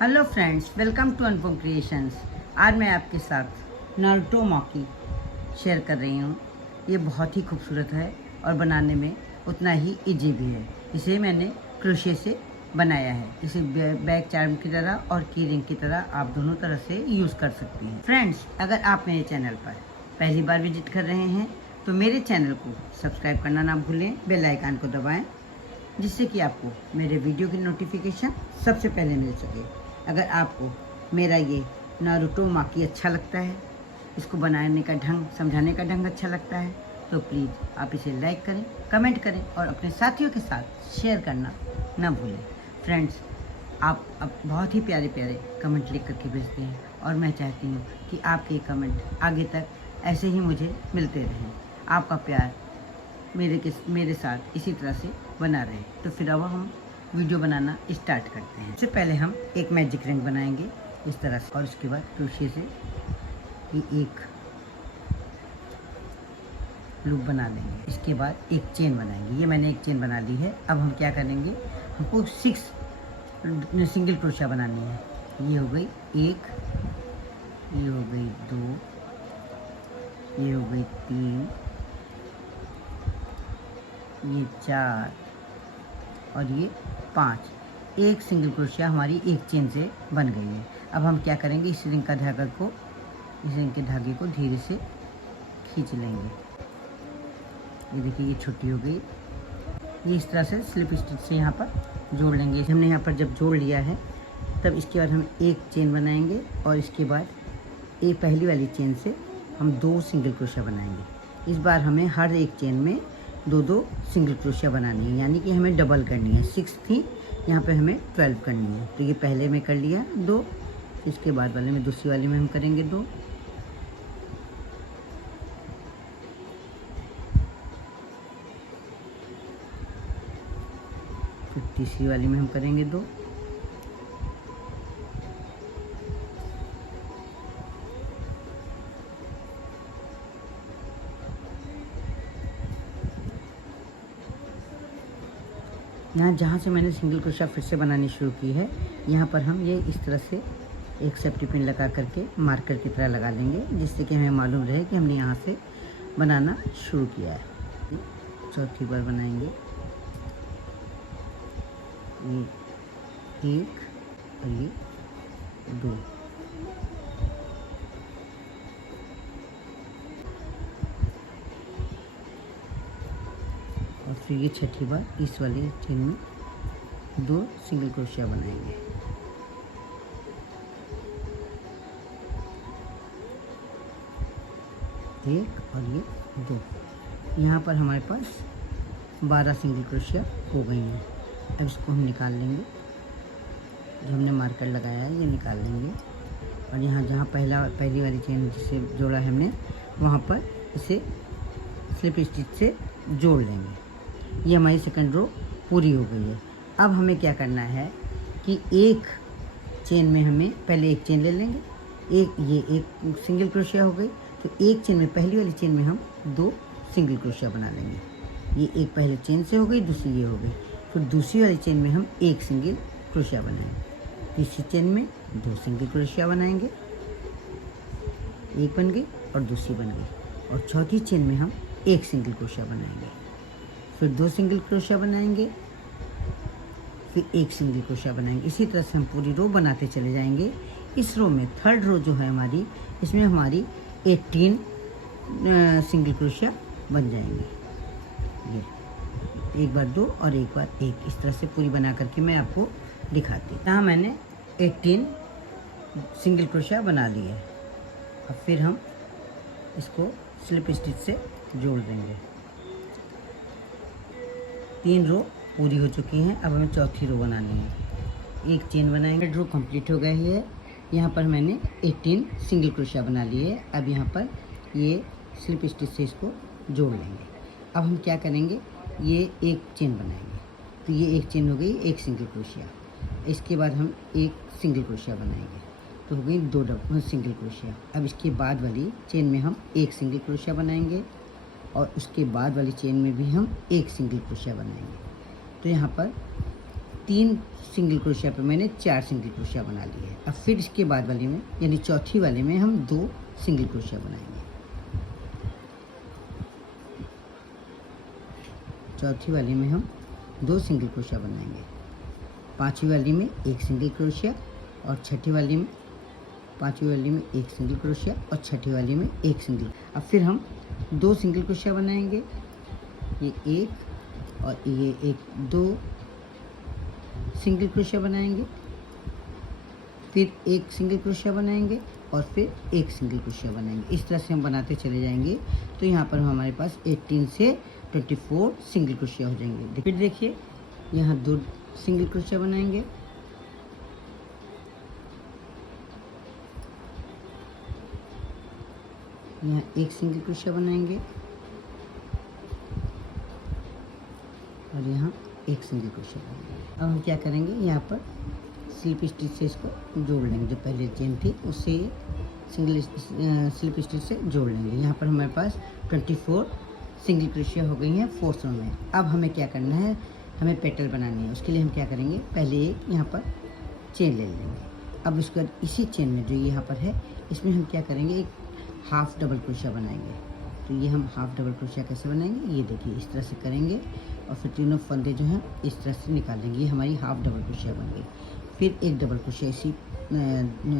Hello friends, welcome to Anupam creations. आज मैं आपके साथ नारुतो माकी शेयर कर रही हूँ। ये बहुत ही खूबसूरत है और बनाने में उतना ही इजी भी है। इसे मैंने क्रोशे से बनाया है। इसे बैक चार्म की तरह और की रिंग की तरह आप दोनों तरह से यूज़ कर सकती हैं। फ्रेंड्स, अगर आप मेरे चैनल पर पहली बार विजिट कर रहे हैं तो मेरे चैनल को सब्सक्राइब करना ना भूलें, बेल आइकन को दबाएँ, जिससे कि आपको मेरे वीडियो की नोटिफिकेशन सबसे पहले मिल सके। अगर आपको मेरा ये नारुतो माकी अच्छा लगता है, इसको बनाने का ढंग, समझाने का ढंग अच्छा लगता है, तो प्लीज़ आप इसे लाइक करें, कमेंट करें और अपने साथियों के साथ शेयर करना ना भूलें। फ्रेंड्स, आप बहुत ही प्यारे प्यारे कमेंट लिख करके भेजते हैं और मैं चाहती हूँ कि आपके कमेंट आगे तक ऐसे ही मुझे मिलते रहें। आपका प्यार मेरे साथ इसी तरह से बना रहे। तो फिर अब हम वीडियो बनाना स्टार्ट करते हैं। सबसे पहले हम एक मैजिक रिंग बनाएंगे इस तरह से, और उसके बाद क्रोशे से ये एक लूप बना लेंगे। इसके बाद एक चेन बनाएंगे। ये मैंने एक चेन बना ली है। अब हम क्या करेंगे, हमको 6 सिंगल क्रोशा बनानी है। ये हो गई 1, ये हो गई 2, ये हो गई 3, ये 4 और ये 5। एक सिंगल क्रोशिया हमारी एक चेन से बन गई है। अब हम क्या करेंगे, इस रिंग के धागे को धीरे से खींच लेंगे। ये देखिए, ये छोटी हो गई। ये इस तरह से स्लिप स्टिच से यहाँ पर जोड़ लेंगे। हमने यहाँ पर जब जोड़ लिया है, तब इसके बाद हम एक चेन बनाएंगे और इसके बाद एक पहली वाली चेन से हम 2 सिंगल क्रोशिया बनाएंगे। इस बार हमें हर एक चेन में 2 सिंगल क्रोशिया बनानी है, यानी कि हमें डबल करनी है। 6 थी, यहाँ पे हमें 12 करनी है। तो ये पहले में कर लिया 2, इसके बाद वाले में, दूसरी वाले में हम करेंगे 2, फिर तीसरी वाली में हम करेंगे 2, यहाँ जहाँ से मैंने सिंगल क्रोशिया फिर से बनानी शुरू की है, यहाँ पर हम ये इस तरह से एक सेफ्टी पिन लगा करके मार्कर की तरह लगा लेंगे, जिससे कि हमें मालूम रहे कि हमने यहाँ से बनाना शुरू किया है। चौथी बार बनाएंगे। ये 1 और ये 2, और फिर ये छठी बार इस वाली चेन में 2 सिंगल क्रोशिया बनाएंगे। एक और ये 2। यहाँ पर हमारे पास 12 सिंगल क्रोशिया हो गई हैं। अब इसको हम निकाल लेंगे। जो हमने मार्कर लगाया है ये निकाल लेंगे, और यहाँ जहाँ पहली वाली चेन जिसे जोड़ा है हमने, वहाँ पर इसे स्लिप स्टिच से जोड़ लेंगे। ये हमारी सेकंड रो पूरी हो गई है। अब हमें क्या करना है कि एक चेन में हमें पहले एक चेन ले लेंगे। ये एक सिंगल क्रोशिया हो गई, तो एक चेन में, पहली वाली चेन में हम 2 सिंगल क्रोशिया बना लेंगे। ये एक पहले चेन से हो गई, दूसरी ये हो गई। फिर दूसरी वाली चेन में हम एक सिंगल क्रोशिया बनाएंगे। तीसरी चेन में 2 सिंगल क्रोशिया बनाएंगे, एक बन गई और दूसरी बन गई। और चौथी चेन में हम एक सिंगल क्रोशिया बनाएंगे, फिर 2 सिंगल क्रोशिया बनाएंगे, फिर एक सिंगल क्रोशिया बनाएंगे। इसी तरह से हम पूरी रो बनाते चले जाएंगे। इस रो में थर्ड रो जो है हमारी, इसमें हमारी 18 सिंगल क्रोशिया बन जाएंगे। ये एक बार 2 और एक बार 1, इस तरह से पूरी बना करके मैं आपको दिखाती हूँ। यहाँ मैंने 18 सिंगल क्रोशिया बना ली है। अब फिर हम इसको स्लिप स्टिच से जोड़ देंगे। 3 रो पूरी हो चुकी हैं। अब हमें चौथी रो बनानी है। एक चेन बनाएंगे। रो कंप्लीट हो गई है। यहाँ पर मैंने 18 सिंगल क्रोशिया बना लिए। अब यहाँ पर ये स्लिप स्टिच से इसको जोड़ लेंगे। अब हम क्या करेंगे, ये एक चेन बनाएंगे। तो ये एक चेन हो गई, एक सिंगल क्रोशिया। इसके बाद हम एक सिंगल क्रोशिया बनाएंगे, तो हो गई 2 सिंगल क्रोशिया। अब इसके बाद वाली चेन में हम एक सिंगल क्रोशिया बनाएंगे, और उसके बाद वाली चेन में भी हम एक सिंगल क्रोशिया बनाएंगे। तो यहाँ पर 3 सिंगल क्रोशिया पे मैंने 4 सिंगल क्रोशिया बना लिए है। अब फिर इसके बाद वाले में यानी चौथी वाले में हम 2 सिंगल क्रोशिया बनाएंगे। चौथी वाली में हम 2 सिंगल क्रोशिया बनाएंगे। पांचवी वाली में 1 सिंगल क्रोशिया और छठी वाली में पांचवी वाली में 1 सिंगल क्रोशिया और छठी वाली में 1 सिंगल। अब फिर हम 2 सिंगल क्रोशिया बनाएंगे, ये 1 और ये 2 सिंगल क्रोशिया बनाएंगे, फिर 1 सिंगल क्रोशिया बनाएंगे और फिर 1 सिंगल क्रोशिया बनाएंगे। इस तरह से हम बनाते चले जाएंगे तो यहाँ पर हमारे पास 18 से 24 सिंगल क्रोशिया हो जाएंगे। फिर देखिए यहाँ 2 सिंगल क्रोशिया बनाएंगे, यहाँ 1 सिंगल क्रोशिया बनाएंगे और यहाँ 1 सिंगल क्रोशिया बनाएंगे। अब हम क्या करेंगे, यहाँ पर स्लिप स्टिच से इसको जोड़ लेंगे। जो पहले चेन थी उससे सिंगल स्लिप स्टिच से जोड़ लेंगे। यहाँ पर हमारे पास 24 सिंगल क्रोशिया हो गई हैं 4 रो में। अब हमें क्या करना है, हमें पेटल बनानी है। उसके लिए हम क्या करेंगे, पहले एक यहाँ पर चेन ले लेंगे। अब उसके बाद इसी चेन में जो यहाँ पर है इसमें हम क्या करेंगे, एक हाफ डबल क्रोशिया बनाएंगे। तो ये हम हाफ डबल क्रोशिया कैसे बनाएंगे, ये देखिए इस तरह से करेंगे और फिर तीनों फंदे जो हैं इस तरह से निकालेंगे। ये हमारी हाफ डबल क्रोशिया बन गई। फिर एक डबल क्रोशिया इसी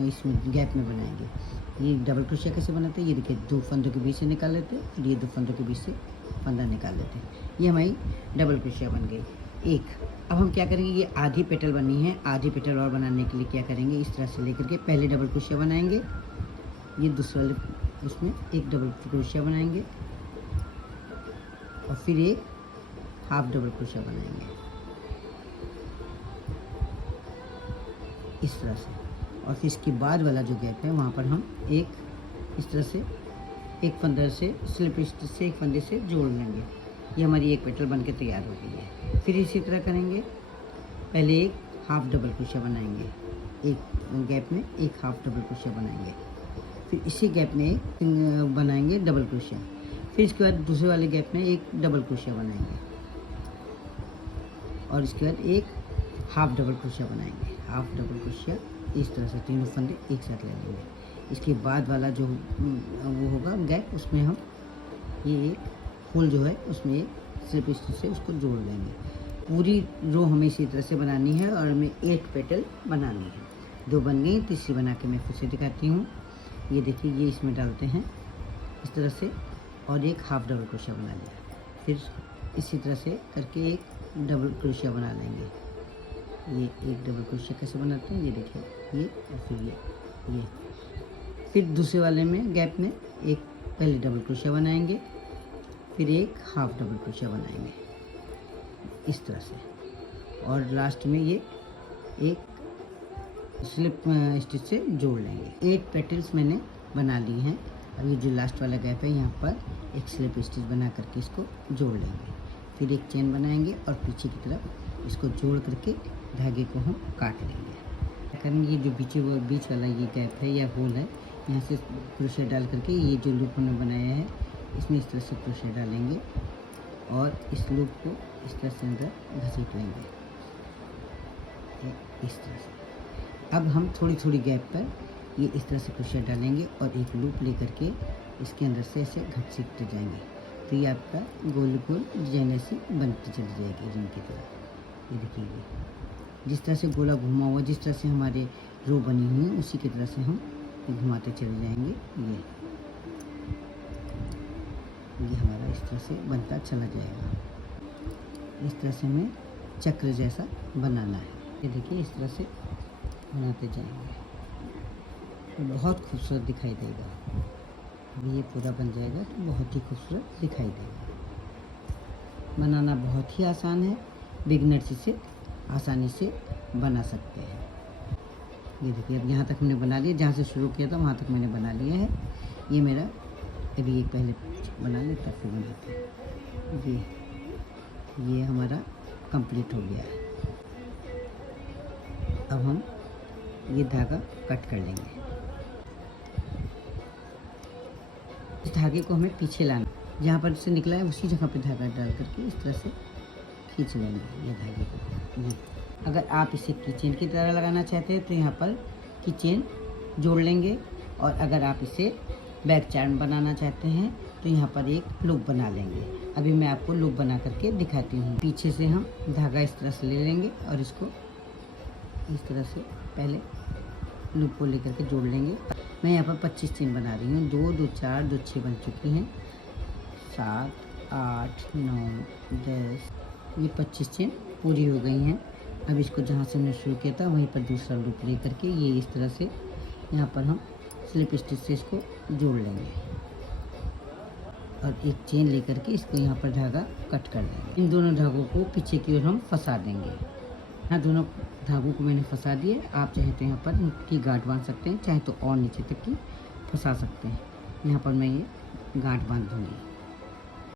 इसमें गैप में बनाएंगे। ये डबल क्रोशिया कैसे बनाते हैं, ये देखिए 2 फंदों के बीच से निकाल लेते हैं, फिर ये 2 फंदों के बीच से फंदा निकाल लेते हैं। ये हमारी डबल क्रोशिया बन गई एक। अब हम क्या करेंगे, ये आधी पेटल बनी है, आधी पेटल और बनाने के लिए क्या करेंगे, इस तरह से लेकर के पहले डबल क्रोशिया बनाएंगे, ये दूसरा वाले इसमें एक डबल क्रोशिया बनाएंगे और फिर एक हाफ डबल क्रोशिया बनाएंगे इस तरह से। और फिर इसके बाद वाला जो गैप है वहाँ पर हम एक इस तरह से एक फंदे से स्लिप स्टिच से एक फंदे से जोड़ लेंगे। ये हमारी एक पेटल बनके तैयार हो गई है। फिर इसी तरह करेंगे, पहले एक हाफ डबल क्रोशिया बनाएंगे, एक गैप में एक हाफ डबल क्रोशिया बनाएंगे, फिर इसी गैप में एक बनाएंगे डबल क्रोशिया, फिर इसके बाद दूसरे वाले गैप में एक डबल क्रोशिया बनाएंगे और इसके बाद एक हाफ डबल क्रोशिया बनाएंगे। हाफ डबल क्रोशिया इस तरह से तीनों फंदे एक साथ ले लेंगे। इसके बाद वाला जो वो होगा गैप, उसमें हम ये एक होल जो है उसमें एक स्लिप स्टिच से उसको जोड़ देंगे। पूरी रो हमें इसी तरह से बनानी है और हमें 8 पेटल बनानी है। 2 बन गई, तीसरी बना के मैं फिर से दिखाती हूँ। ये देखिए ये इसमें डालते हैं इस तरह से और एक हाफ डबल क्रोशिया बना लिया। फिर इसी तरह से करके एक डबल क्रोशिया बना लेंगे। ये एक डबल क्रोशिया कैसे बनाते हैं, ये देखिए ये और फिर ये फिर दूसरे वाले में गैप में एक पहले डबल क्रोशिया बनाएंगे, फिर एक हाफ डबल क्रोशिया बनाएंगे इस तरह से और लास्ट में ये एक स्लिप स्टिच से जोड़ लेंगे। 8 पेटल्स मैंने बना ली हैं। अब ये जो लास्ट वाला गैप है यहाँ पर एक स्लिप स्टिच बना करके इसको जोड़ लेंगे, फिर एक चेन बनाएंगे और पीछे की तरफ इसको जोड़ करके धागे को हम काट लेंगे। करेंगे ये जो बीच वाला ये गैप है या होल है, यहाँ से क्रोशिया डाल करके ये जो लूप हमने बनाया है इसमें इस तरह से क्रोशिया डालेंगे और इस लूप को इस तरह से अंदर घसीट लेंगे इस तरह से। अब हम थोड़ी थोड़ी गैप पर ये इस तरह से क्रोशिया डालेंगे और एक लूप लेकर के इसके अंदर से ऐसे घसीटते जाएंगे, तो ये आपका गोल गोल डिजाइन ऐसे बनती चली जाएगी रिंग की तरह। ये देखिए जिस तरह से गोला घुमा हुआ, जिस तरह से हमारे रो बनी हुई है उसी की तरह से हम घुमाते चले जाएंगे। ये हमारा इस तरह से बनता चला जाएगा। इस तरह से हमें चक्र जैसा बनाना है। ये देखिए इस तरह से बनाते जाएंगे तो बहुत खूबसूरत दिखाई देगा। अभी ये पूरा बन जाएगा तो बहुत ही खूबसूरत दिखाई देगा। बनाना बहुत ही आसान है, बिगनर्स इसे आसानी से बना सकते हैं। ये देखिए अब यहाँ तक हमने बना लिया, जहाँ से शुरू किया था वहाँ तक मैंने बना लिया है। ये मेरा अभी एक पहले बना लिया तब फिर बनाते हैं। ये हमारा कंप्लीट हो गया है। अब हम ये धागा कट कर लेंगे। इस धागे को हमें पीछे लाना, जहाँ पर से निकला है उसी जगह पे धागा डाल करके इस तरह से खींच लेंगे ये धागे को। अगर आप इसे कीचेन की तरह लगाना चाहते हैं तो यहाँ पर कीचेन जोड़ लेंगे, और अगर आप इसे बैक चार्म बनाना चाहते हैं तो यहाँ पर एक लूप बना लेंगे। अभी मैं आपको लूप बना करके दिखाती हूँ। पीछे से हम धागा इस तरह से ले लेंगे और इसको इस तरह से पहले लूप को लेकर के जोड़ लेंगे। मैं यहाँ पर 25 चेन बना रही हूँ। 2 2 4 2 6 बन चुकी हैं, 7 8 9 10, ये 25 चेन पूरी हो गई हैं। अब इसको जहाँ से हमने शुरू किया था वहीं पर दूसरा लूप ले करके ये इस तरह से यहाँ पर हम स्लिप स्टिच से इसको जोड़ लेंगे और एक चेन लेकर के इसको यहाँ पर धागा कट कर देंगे। इन दोनों धागों को पीछे की ओर हम फंसा देंगे। यहाँ दोनों धागों को मैंने फंसा दिए। आप चाहे तो यहाँ पर इनकी गांठ बांध सकते हैं, चाहे तो और नीचे तक की फंसा सकते हैं। यहाँ पर मैं ये गांठ बांध दूँगी।